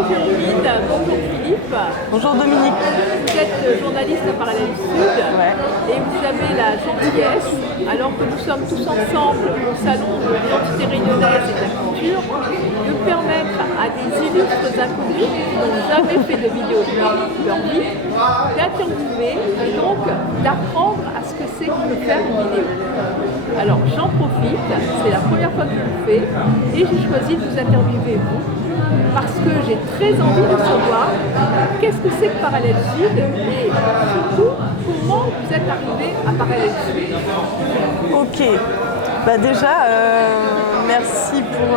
Bonjour Caroline, bonjour Philippe. Bonjour Dominique. Vous êtes journaliste à Parallèle Sud et vous avez la gentillesse, alors que nous sommes tous ensemble au salon de l'identité réunionnaise et de la culture, de permettre à des illustres inconnus qui n'ont jamais fait de vidéo de leur vie d'interviewer et donc d'apprendre à ce que c'est que faire une vidéo. Alors j'en profite, c'est la première fois que je le fais et j'ai choisi de vous interviewer vous parce que j'ai très envie de savoir qu'est-ce que c'est que Parallèle Sud et surtout comment vous êtes arrivé à Parallèle Sud. Ok. Bah déjà, merci pour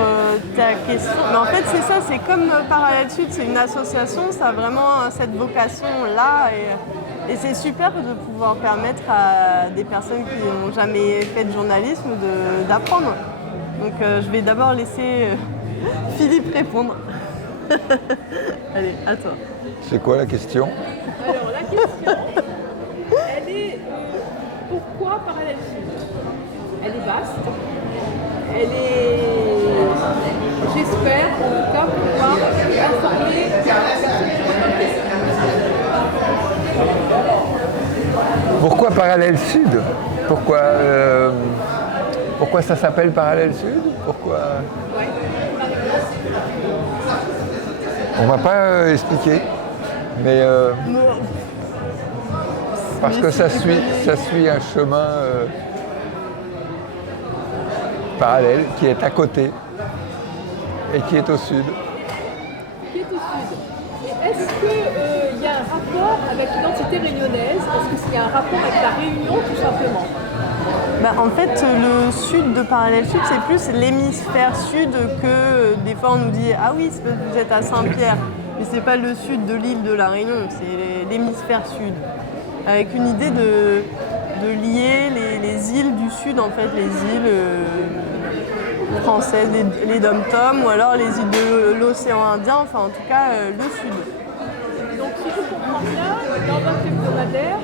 ta question. Mais en fait, c'est ça, c'est comme Parallèle Sud, c'est une association, ça a vraiment cette vocation-là. Et c'est super de pouvoir permettre à des personnes qui n'ont jamais fait de journalisme d'apprendre. Donc je vais d'abord laisser Philippe répondre. Allez, à toi. C'est quoi la question? Alors la question, elle est pourquoi Parallèle Sud? Elle est vaste, elle est, j'espère en tout cas, pouvoir informer les personnes. Pourquoi Parallèle Sud? Pourquoi ça s'appelle Parallèle Sud? Pourquoi? Ouais. On va pas expliquer, mais parce que ça suit un chemin parallèle qui est à côté et qui est au sud. Qui est au sud. Et est-ce qu'il y a un rapport avec l'identité réunionnaise? Est-ce qu'il y a un rapport avec la Réunion tout simplement? En fait, le sud de Parallèle Sud, c'est plus l'hémisphère sud que des fois on nous dit « Ah oui, c'est parce que vous êtes à Saint-Pierre ». Mais c'est pas le sud de l'île de la Réunion, c'est l'hémisphère sud. Avec une idée de lier les îles du sud, en fait, les îles françaises, les dom-toms, ou alors les îles de l'océan Indien, enfin en tout cas le sud. Donc si je comprends bien, dans votre hebdomadaire,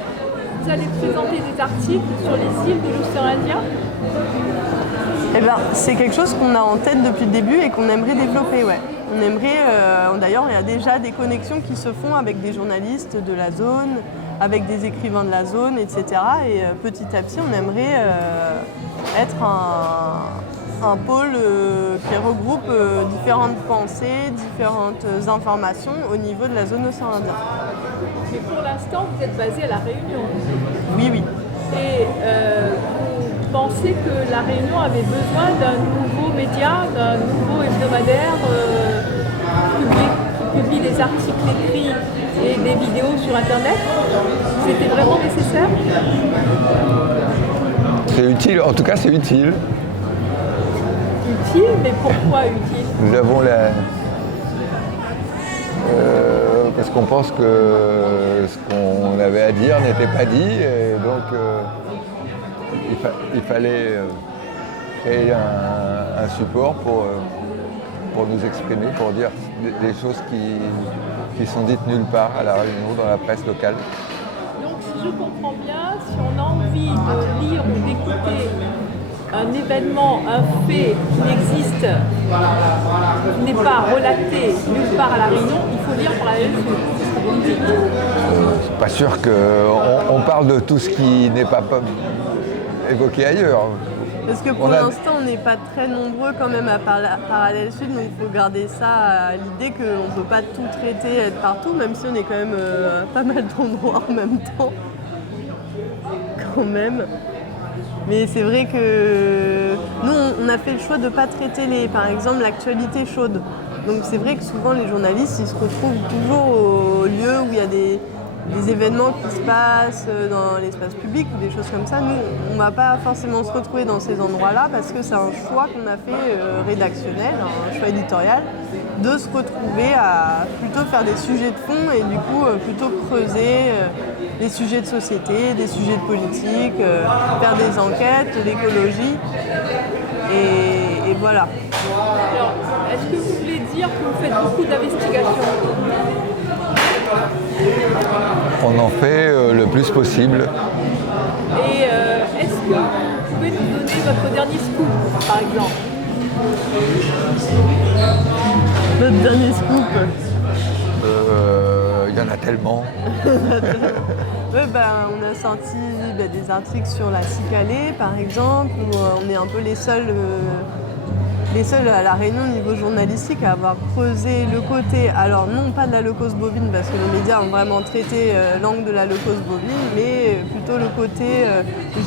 vous allez présenter des articles sur les îles de l'océan Indien? Eh bien, c'est quelque chose qu'on a en tête depuis le début et qu'on aimerait développer, ouais. On aimerait, d'ailleurs, il y a déjà des connexions qui se font avec des journalistes de la zone, avec des écrivains de la zone, etc. Et petit à petit, on aimerait être un pôle qui regroupe différentes pensées, différentes informations au niveau de la zone océan Indien. Mais pour l'instant, vous êtes basé à La Réunion. Oui, oui. Et vous pensez que La Réunion avait besoin d'un nouveau média, d'un nouveau hebdomadaire qui publie des articles écrits et des vidéos sur Internet? C'était vraiment nécessaire? C'est utile, en tout cas c'est utile. Utile, mais pourquoi utile? Nous avons parce qu'on pense que ce qu'on avait à dire n'était pas dit, et donc il fallait créer un support pour nous exprimer, pour dire des choses qui sont dites nulle part à La Réunion, dans la presse locale. Donc si je comprends bien, si on a envie de lire ou d'écouter un événement, un fait qui n'existe, qui n'est pas relaté nulle part à La Réunion, il faut lire Parallèle Sud. C'est ce que vous me dites. Je suis pas sûr qu'on parle de tout ce qui n'est pas évoqué ailleurs. Parce que pour l'instant, on n'est pas très nombreux quand même à Parallèle Sud, donc il faut garder ça à l'idée qu'on ne peut pas tout traiter, être partout, même si on est quand même pas mal d'endroits en même temps. Quand même. Mais c'est vrai que nous, on a fait le choix de ne pas traiter, par exemple, l'actualité chaude. Donc c'est vrai que souvent, les journalistes, ils se retrouvent toujours au lieu où il y a des événements qui se passent dans l'espace public ou des choses comme ça. Nous, on ne va pas forcément se retrouver dans ces endroits-là parce que c'est un choix qu'on a fait rédactionnel, un choix éditorial, de se retrouver à plutôt faire des sujets de fond et du coup plutôt creuser des sujets de société, des sujets de politique, faire des enquêtes, l'écologie et voilà. Alors, est-ce que vous voulez dire que vous faites beaucoup d'investigations? On en fait le plus possible. Et est-ce que vous pouvez nous donner votre dernier scoop, par exemple? Notre dernier scoop. naturellement. Ouais, on a sorti des articles sur la cicalée, par exemple, où on est un peu les seuls à La Réunion au niveau journalistique à avoir creusé le côté, alors non pas de la leucose bovine, parce que les médias ont vraiment traité l'angle de la leucose bovine, mais plutôt le côté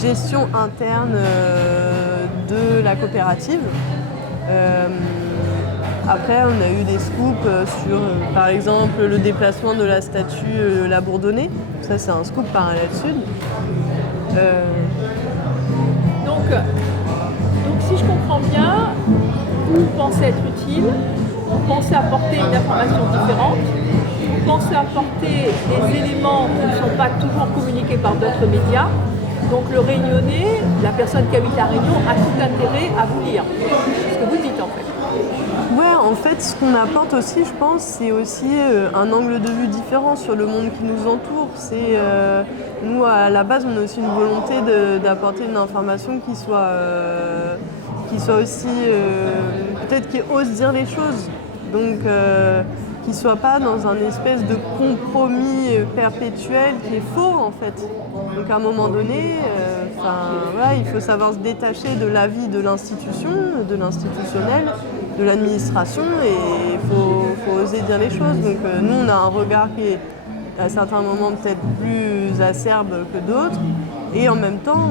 gestion interne de la coopérative. Après, on a eu des scoops sur, par exemple, le déplacement de la statue La Bourdonnais. Ça, c'est un scoop Parallèle Sud. Donc, si je comprends bien, vous pensez être utile, vous pensez apporter une information différente, vous pensez apporter des éléments qui ne sont pas toujours communiqués par d'autres médias. Donc le Réunionnais, la personne qui habite la Réunion, a tout intérêt à vous lire. C'est ce que vous dites en fait. Ouais, en fait, ce qu'on apporte aussi, je pense, c'est aussi un angle de vue différent sur le monde qui nous entoure. Nous, à la base, on a aussi une volonté d'apporter une information qui soit aussi, peut-être qui ose dire les choses. Donc, qui ne soit pas dans un espèce de compromis perpétuel qui est faux, en fait. Donc, à un moment donné, il faut savoir se détacher de l'avis de l'institution, de l'institutionnel, de l'administration, et il faut oser dire les choses. Donc nous, on a un regard qui est à certains moments peut-être plus acerbe que d'autres, et en même temps,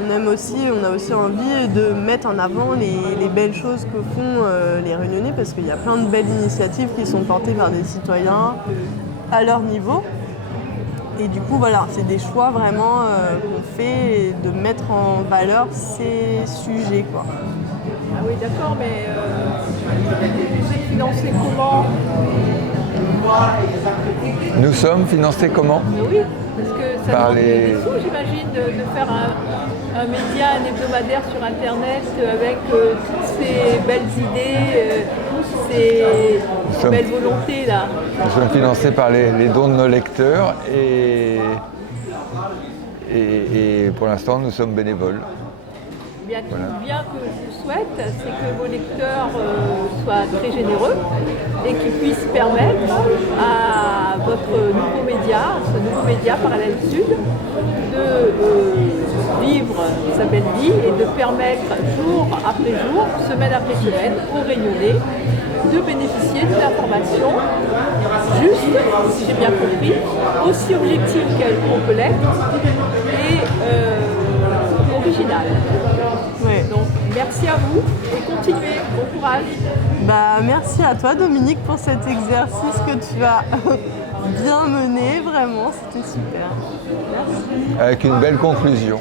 on a aussi envie de mettre en avant les belles choses que font les Réunionnais, parce qu'il y a plein de belles initiatives qui sont portées par des citoyens à leur niveau. Et du coup, voilà, c'est des choix vraiment qu'on fait de mettre en valeur ces sujets, quoi. Ah oui, d'accord, mais vous êtes financé comment? Nous sommes financés comment? Oui, parce que ça demande des sous, j'imagine, de faire un média, un hebdomadaire sur Internet avec toutes ces belles idées, ces belles volontés là. Nous sommes financés par les dons de nos lecteurs et pour l'instant nous sommes bénévoles. Bien, tout bien que je vous souhaite, c'est que vos lecteurs soient très généreux et qu'ils puissent permettre à votre nouveau média Parallèle Sud, de vivre sa belle vie et de permettre jour après jour, semaine après semaine, aux Réunionnais de bénéficier d'une information juste, si j'ai bien compris, aussi objective qu'on peut l'être et originale. Ouais. Donc merci à vous et continuez, bon courage. Merci à toi Dominique pour cet exercice que tu as bien mené, vraiment, c'était super. Merci. Avec une belle conclusion.